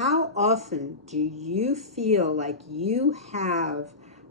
how often do you feel like you have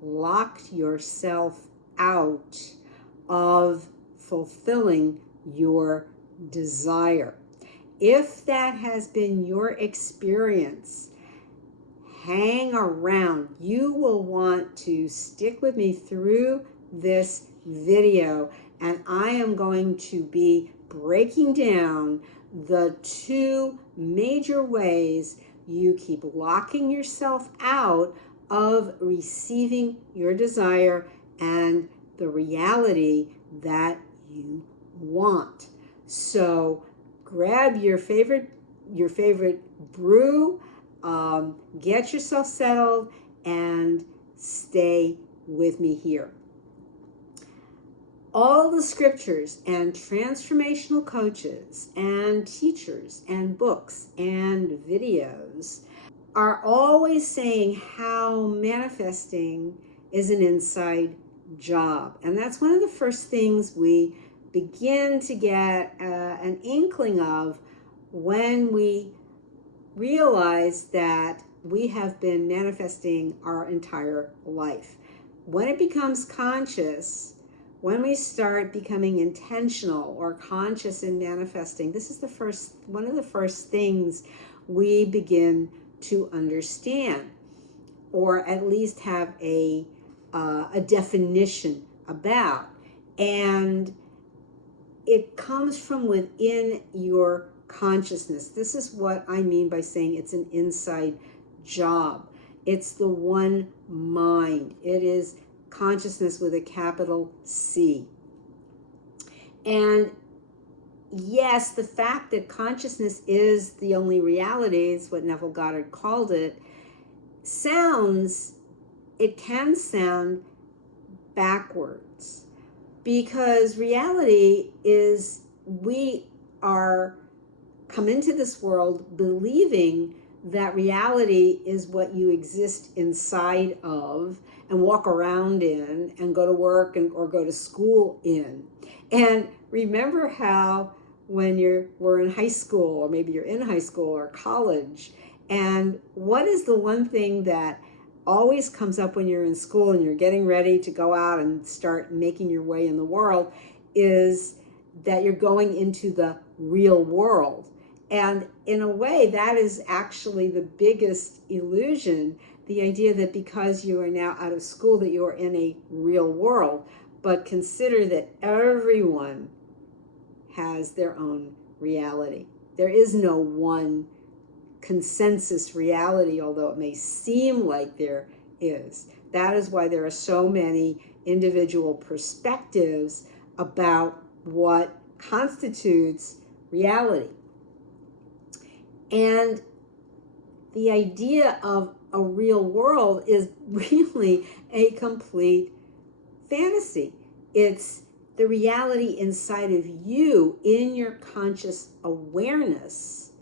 locked yourself out of fulfilling your desire? If that has been your experience, hang around. You will want to stick with me through this video, and I am going to be breaking down the two major ways you keep locking yourself out of receiving your desire and the reality that you want. So grab your favorite brew, get yourself settled, and stay with me here. All the scriptures and transformational coaches and teachers and books and videos are always saying how manifesting is an inside job. And that's one of the first things we begin to get an inkling of when we realize that we have been manifesting our entire life. When it becomes conscious, when we start becoming intentional or conscious in manifesting, this is one of the first things we begin to understand, or at least have a definition about. And it comes from within your consciousness. This is what I mean by saying it's an inside job. It's the one mind. It is consciousness with a capital C. And yes, the fact that consciousness is the only reality, is what Neville Goddard called it, it can sound backwards, because reality is we are come into this world believing that reality is what you exist inside of and walk around in and go to work or go to school in. And remember how when we're in high school, or maybe you're in high school or college, and what is the one thing that always comes up when you're in school and you're getting ready to go out and start making your way in the world, is that you're going into the real world. And in a way, that is actually the biggest illusion, the idea that because you are now out of school that you are in a real world. But consider that everyone has their own reality. There is no one consensus reality, although it may seem like there is. That is why there are so many individual perspectives about what constitutes reality. And the idea of a real world is really a complete fantasy. It's the reality inside of you, in your conscious awareness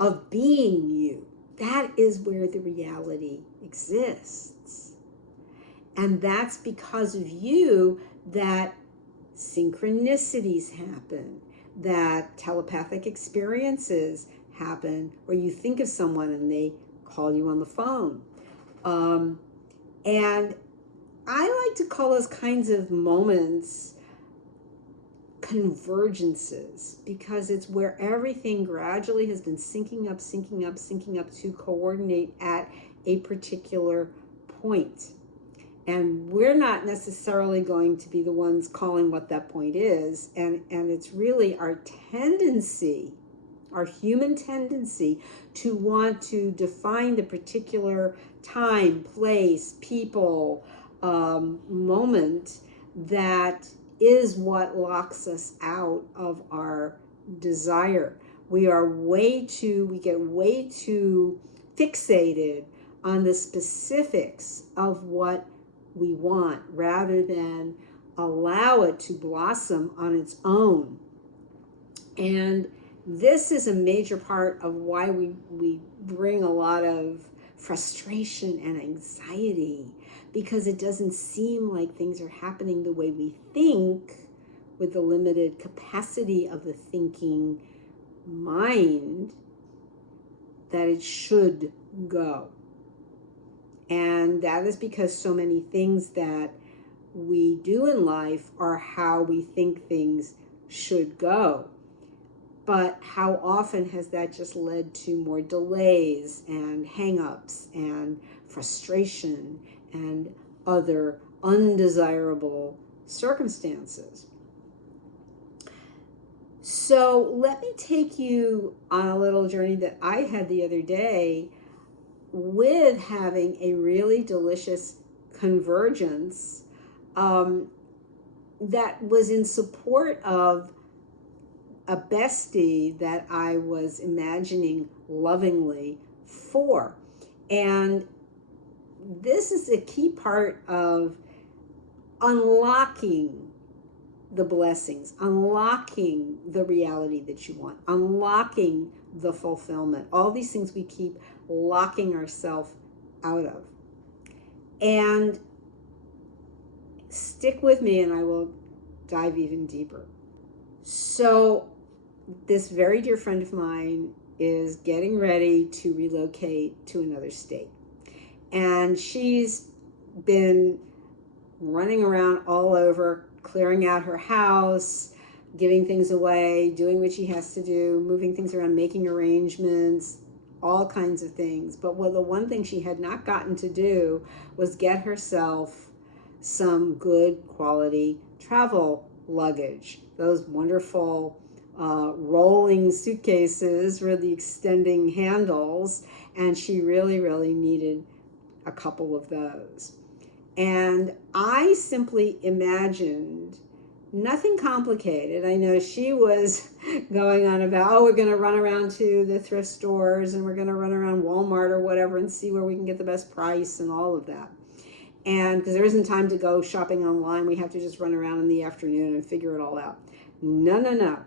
of being you. That is where the reality exists. And that's because of you that synchronicities happen, that telepathic experiences happen, or you think of someone and they call you on the phone. And I like to call those kinds of moments convergences, because it's where everything gradually has been syncing up to coordinate at a particular point. And we're not necessarily going to be the ones calling what that point is. And it's really our tendency, our human tendency, to want to define the particular time, place, people, moment that is what locks us out of our desire. We get way too fixated on the specifics of what we want, rather than allow it to blossom on its own. And this is a major part of why we bring a lot of frustration and anxiety, because it doesn't seem like things are happening the way we think, with the limited capacity of the thinking mind. that it should go. And that is because so many things that we do in life are how we think things should go. But how often has that just led to more delays and hang-ups and frustration and other undesirable circumstances? So let me take you on a little journey that I had the other day with having a really delicious convergence that was in support of a bestie that I was imagining lovingly for. And this is a key part of unlocking the blessings, unlocking the reality that you want, unlocking the fulfillment, all these things we keep locking ourselves out of. And stick with me and I will dive even deeper. So this very dear friend of mine is getting ready to relocate to another state. And she's been running around all over, clearing out her house, giving things away, doing what she has to do, moving things around, making arrangements, all kinds of things. But the one thing she had not gotten to do was get herself some good quality travel luggage, those wonderful rolling suitcases with the extending handles, and she really, really needed a couple of those. And I simply imagined nothing complicated. I know she was going on about, oh, we're going to run around to the thrift stores and we're going to run around Walmart or whatever and see where we can get the best price and all of that. And because there isn't time to go shopping online, we have to just run around in the afternoon and figure it all out. No.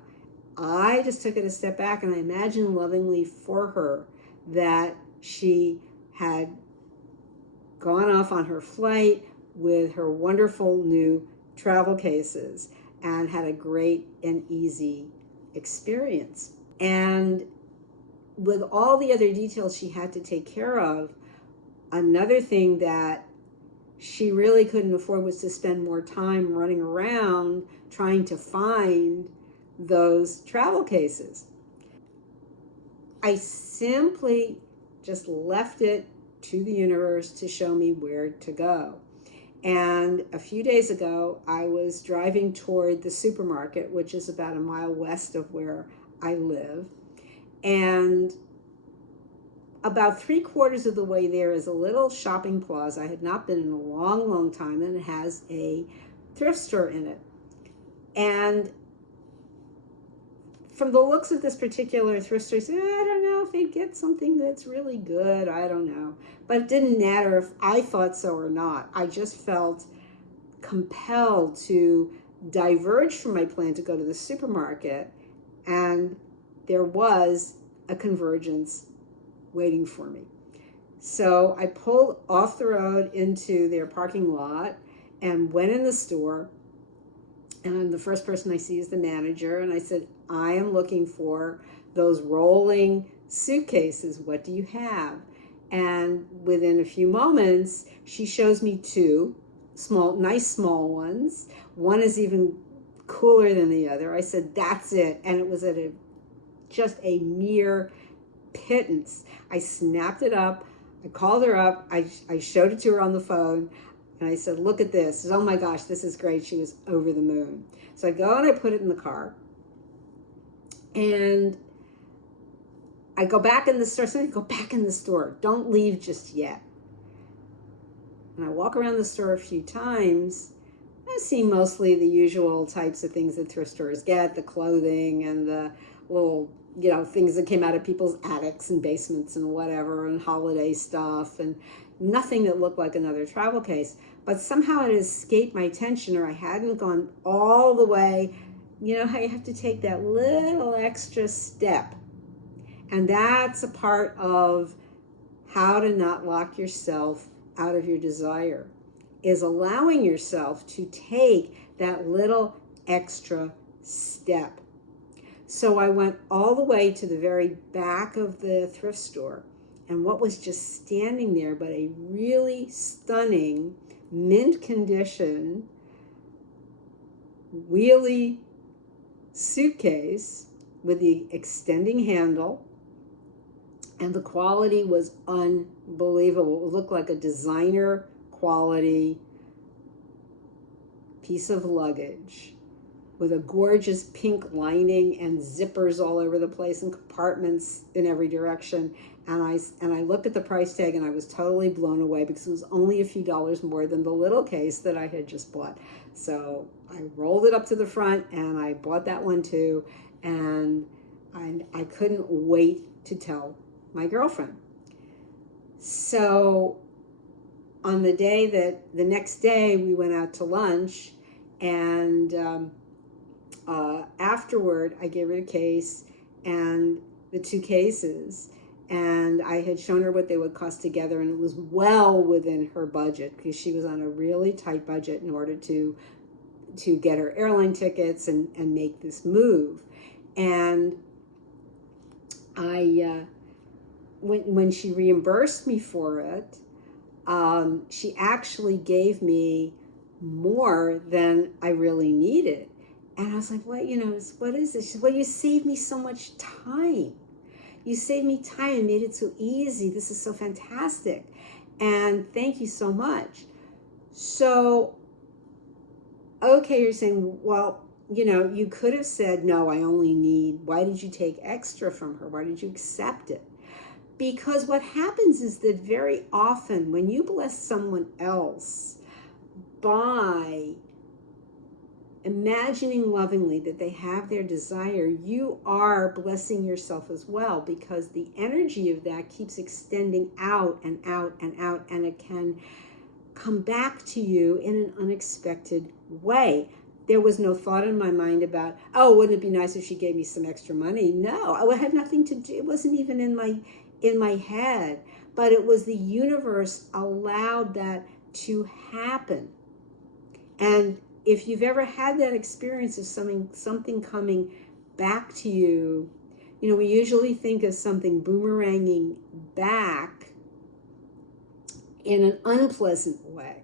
I just took it a step back and I imagined lovingly for her that she had gone off on her flight with her wonderful new travel cases and had a great and easy experience. And with all the other details she had to take care of, another thing that she really couldn't afford was to spend more time running around trying to find those travel cases. I simply just left it to the universe to show me where to go. And a few days ago, I was driving toward the supermarket, which is about a mile west of where I live. And about 3/4 of the way there is a little shopping plaza. I had not been in a long, long time, and it has a thrift store in it. And from the looks of this particular thrift store, I said, I don't know if they'd get something that's really good. I don't know. But it didn't matter if I thought so or not. I just felt compelled to diverge from my plan to go to the supermarket. And there was a convergence waiting for me. So I pulled off the road into their parking lot and went in the store. And the first person I see is the manager. And I said, I am looking for those rolling suitcases. What do you have? And within a few moments, she shows me two nice small ones. One is even cooler than the other. I said, that's it. And it was at just a mere pittance. I snapped it up. I called her up. I showed it to her on the phone. And I said, look at this. Said, oh my gosh, this is great. She was over the moon. So I go and I put it in the car. And I go back in the store. So I go back in the store. Don't leave just yet. And I walk around the store a few times. I see mostly the usual types of things that thrift stores get, the clothing and the little, things that came out of people's attics and basements and whatever, and holiday stuff, and nothing that looked like another travel case. But somehow it escaped my attention, or I hadn't gone all the way. You know how you have to take that little extra step. And that's a part of how to not lock yourself out of your desire, is allowing yourself to take that little extra step. So I went all the way to the very back of the thrift store, and what was just standing there but a really stunning, mint condition, wheelie suitcase with the extending handle, and the quality was unbelievable. It looked like a designer quality piece of luggage with a gorgeous pink lining and zippers all over the place and compartments in every direction. And I looked at the price tag and I was totally blown away because it was only a few dollars more than the little case that I had just bought. So I rolled it up to the front and I bought that one too. And I couldn't wait to tell my girlfriend. So on the next day we went out to lunch, and afterward I gave her the case and the two cases, and I had shown her what they would cost together, and it was well within her budget because she was on a really tight budget in order to get her airline tickets and make this move. And I when she reimbursed me for it, she actually gave me more than I really needed. And I was like, what is this? She said, well, you saved me so much time. You saved me time and made it so easy. This is so fantastic. And thank you so much. So, okay, you're saying, well, you could have said, no, I only need, why did you take extra from her? Why did you accept it? Because what happens is that very often when you bless someone else by imagining lovingly that they have their desire, you are blessing yourself as well, because the energy of that keeps extending out and out and out, and it can come back to you in an unexpected way. There was no thought in my mind about, oh, wouldn't it be nice if she gave me some extra money? No, it had nothing to do. It wasn't even in my head, but it was the universe allowed that to happen. And if you've ever had that experience of something coming back to you, we usually think of something boomeranging back in an unpleasant way.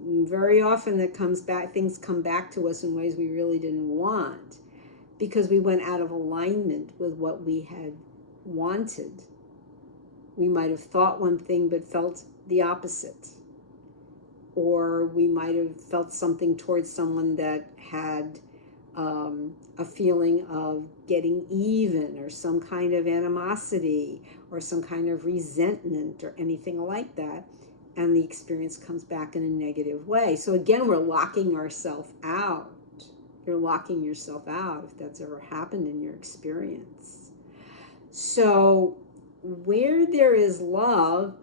Very often things come back to us in ways we really didn't want, because we went out of alignment with what we had wanted. We might have thought one thing but felt the opposite. Or we might have felt something towards someone that had a feeling of getting even, or some kind of animosity, or some kind of resentment, or anything like that. And the experience comes back in a negative way. So again, we're locking ourselves out. You're locking yourself out if that's ever happened in your experience. So where there is love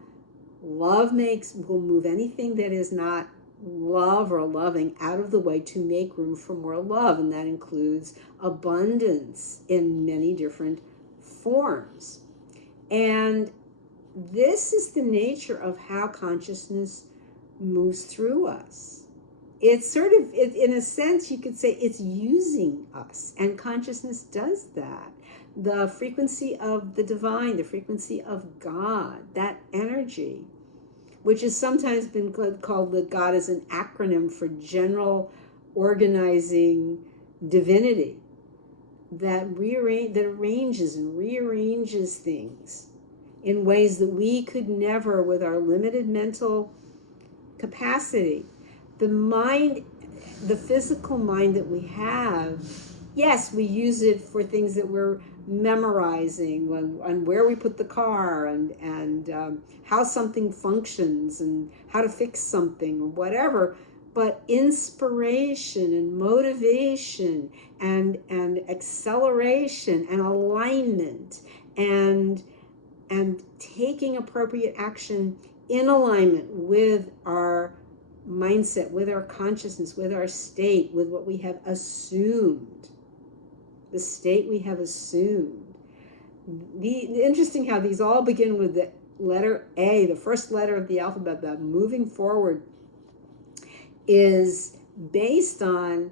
will move anything that is not love or loving out of the way to make room for more love. And that includes abundance in many different forms. And this is the nature of how consciousness moves through us. It's sort of, in a sense, you could say it's using us, and consciousness does that. The frequency of the divine, the frequency of God, that energy, which has sometimes been called that God is an acronym for general organizing divinity, that arranges and rearranges things in ways that we could never with our limited mental capacity. The mind, the physical mind that we have, yes, we use it for things that we're memorizing, and where we put the car, and how something functions, and how to fix something, or whatever. But inspiration and motivation and acceleration and alignment and taking appropriate action in alignment with our mindset, with our consciousness, with our state, with what we have assumed, the state we have assumed. Interesting how these all begin with the letter A, the first letter of the alphabet. That moving forward is based on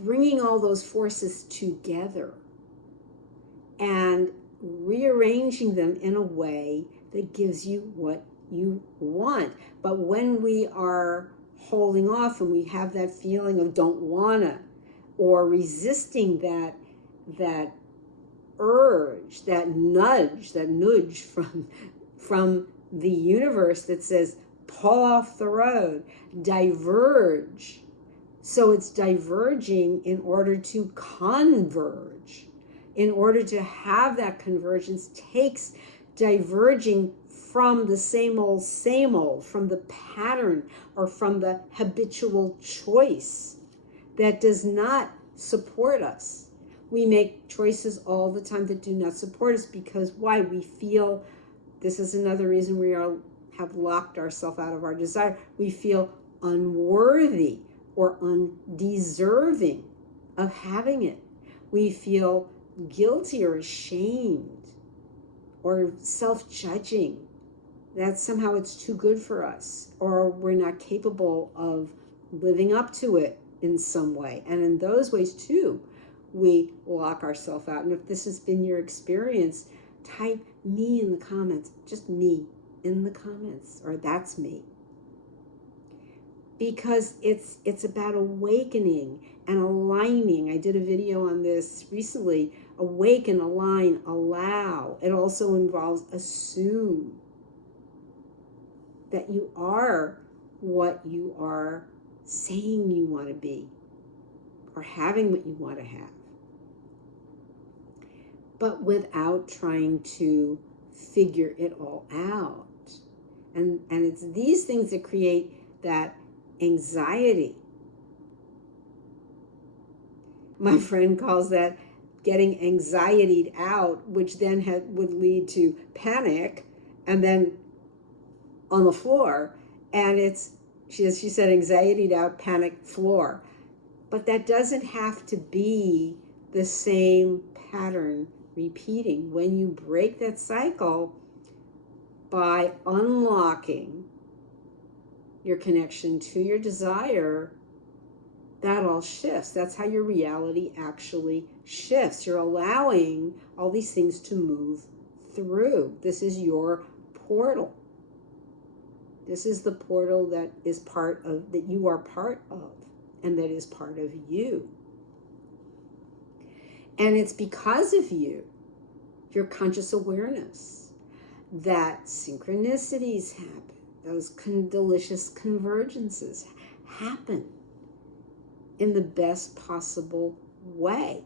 bringing all those forces together and rearranging them in a way that gives you what you want. But when we are holding off and we have that feeling of don't wanna, or resisting that urge, that nudge from the universe that says pull off the road, diverge. So it's diverging in order to converge. In order to have that convergence takes diverging from the same old, from the pattern or from the habitual choice that does not support us. We make choices all the time that do not support us because why? We feel, this is another reason we have locked ourselves out of our desire. We feel unworthy or undeserving of having it. We feel guilty or ashamed or self-judging that somehow it's too good for us or we're not capable of living up to it in some way. And in those ways too, we lock ourselves out. And if this has been your experience, type me in the comments, just me in the comments, or that's me. Because it's about awakening and aligning. I did a video on this recently. Awaken, align, allow. It also involves assume that you are what you are saying you want to be, or having what you want to have, but without trying to figure it all out. And it's these things that create that anxiety. My friend calls that getting anxietied out, which then would lead to panic, and then on the floor. And she said anxietied out, panic, floor. But that doesn't have to be the same pattern repeating. When you break that cycle by unlocking your connection to your desire, that all shifts. That's how your reality actually shifts. You're allowing all these things to move through. This is your portal. This is the portal that you are part of, and that is part of you. And it's because of you, your conscious awareness, that synchronicities happen, those delicious convergences happen in the best possible way.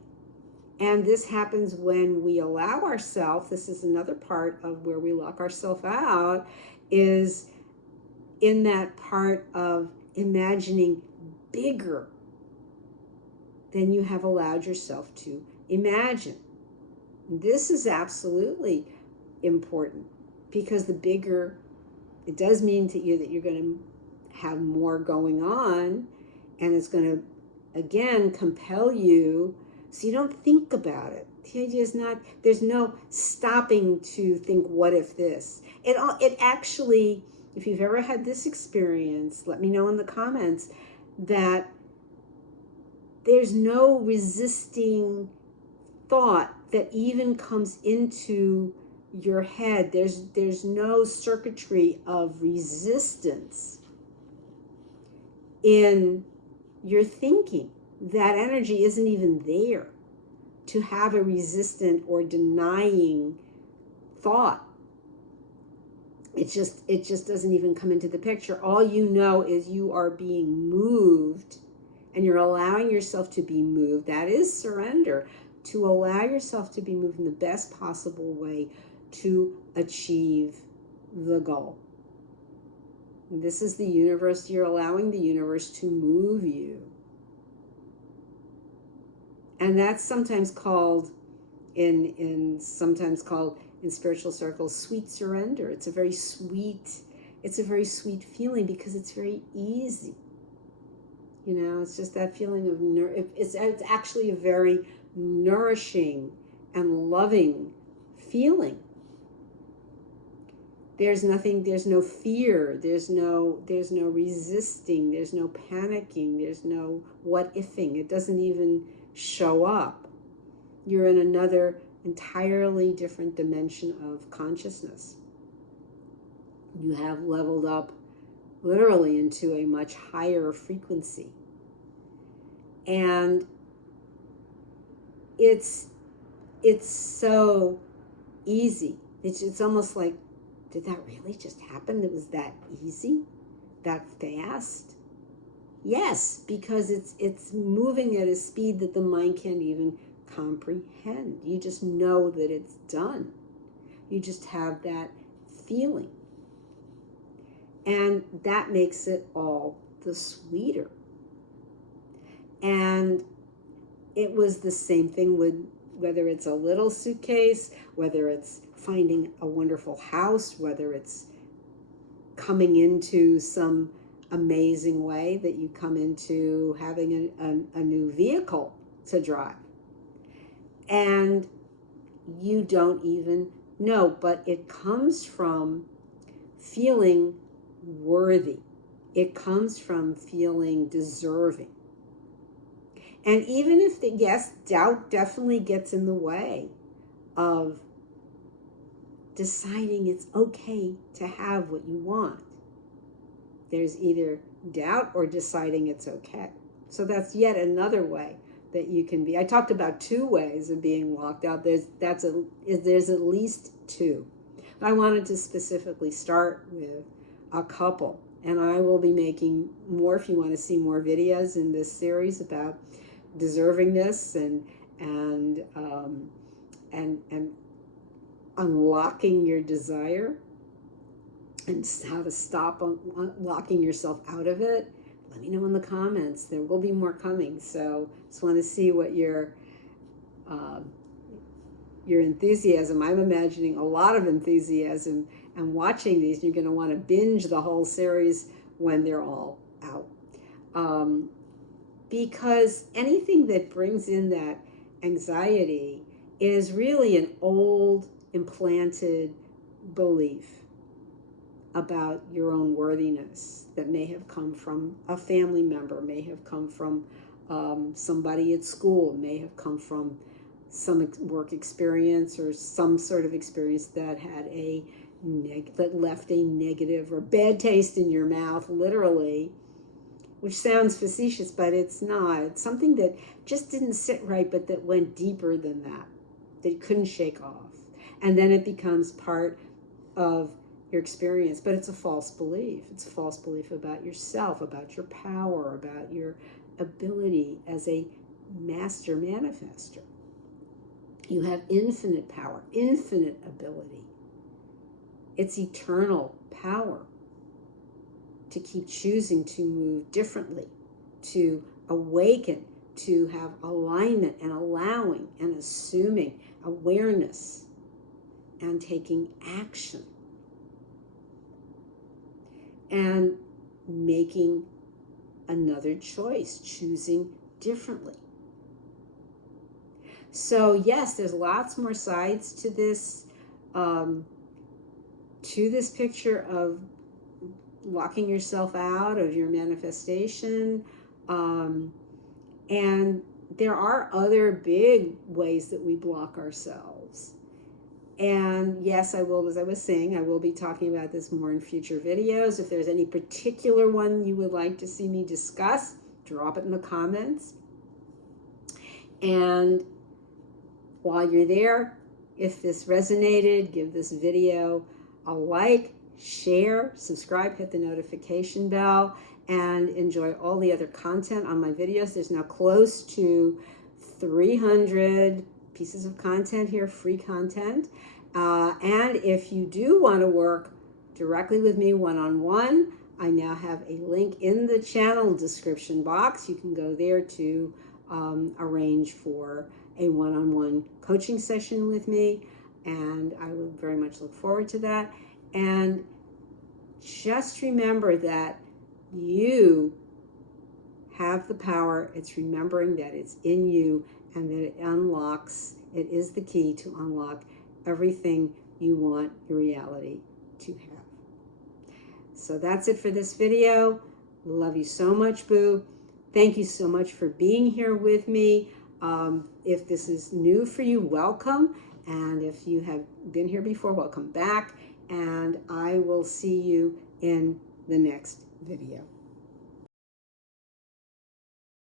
And this happens when we allow ourselves, this is another part of where we lock ourselves out, is in that part of imagining bigger than you have allowed yourself to imagine. This is absolutely important, because the bigger, it does mean to you that you're going to have more going on, and it's going to, again, compel you, so you don't think about it. The idea is not, there's no stopping to think, what if this? It actually, if you've ever had this experience, let me know in the comments, that there's no resisting thought that even comes into your head. There's no circuitry of resistance in your thinking. That energy isn't even there to have a resistant or denying thought. It just doesn't even come into the picture. All you know is you are being moved, and you're allowing yourself to be moved. That is surrender, to allow yourself to be moved in the best possible way to achieve the goal. And this is the universe. You're allowing the universe to move you. And that's sometimes called in spiritual circles sweet surrender. It's a very sweet feeling, because it's very easy. You know, it's just that feeling of it's actually a very nourishing and loving feeling. There's nothing, there's no fear, there's no resisting, there's no panicking, there's no what ifing. It doesn't even show up. You're in another entirely different dimension of consciousness. You have leveled up literally into a much higher frequency. And it's so easy. It's almost like, did that really just happen? It was that easy, that fast? Yes, because it's moving at a speed that the mind can't even comprehend. You just know that it's done. You just have that feeling. And that makes it all the sweeter. And it was the same thing with whether it's a little suitcase, whether it's finding a wonderful house, whether it's coming into some amazing way that you come into having a new vehicle to drive. And you don't even know, but it comes from feeling worthy. It comes from feeling deserving. And even if, yes, doubt definitely gets in the way of deciding it's okay to have what you want. There's either doubt or deciding it's okay. So that's yet another way that you can be. I talked about 2 ways of being locked out. There's at least 2. I wanted to specifically start with a couple, and I will be making more if you want to see more videos in this series about deservingness and unlocking your desire and how to stop locking yourself out of it. Let me know in the comments. There will be more coming. So just want to see what your enthusiasm. I'm imagining a lot of enthusiasm, and watching these, you're going to want to binge the whole series when they're all out. Because anything that brings in that anxiety is really an old implanted belief about your own worthiness that may have come from a family member, may have come from somebody at school, may have come from some work experience or some sort of experience that had that left a negative or bad taste in your mouth, literally, which sounds facetious, but it's not. It's something that just didn't sit right, but that went deeper than that you couldn't shake off. And then it becomes part of your experience, but it's a false belief. It's a false belief about yourself, about your power, about your ability as a master manifester. You have infinite power, infinite ability. It's eternal power to keep choosing to move differently, to awaken, to have alignment and allowing and assuming awareness and taking action and making another choice, choosing differently. So yes, there's lots more sides to this picture of locking yourself out of your manifestation. And there are other big ways that we block ourselves. And yes, I will, as I was saying, I will be talking about this more in future videos. If there's any particular one you would like to see me discuss, drop it in the comments. And while you're there, if this resonated, give this video a like, share, subscribe, hit the notification bell, and enjoy all the other content on my videos. There's now close to 300 pieces of content here, free content. And if you do want to work directly with me one-on-one, I now have a link in the channel description box. You can go there to arrange for a one-on-one coaching session with me, and I would very much look forward to that. And just remember that you have the power. It's remembering that it's in you and that it unlocks, it is the key to unlock everything you want your reality to have. So that's it for this video. Love you so much, Boo. Thank you so much for being here with me. If this is new for you, welcome. And if you have been here before, welcome back. And I will see you in the next video.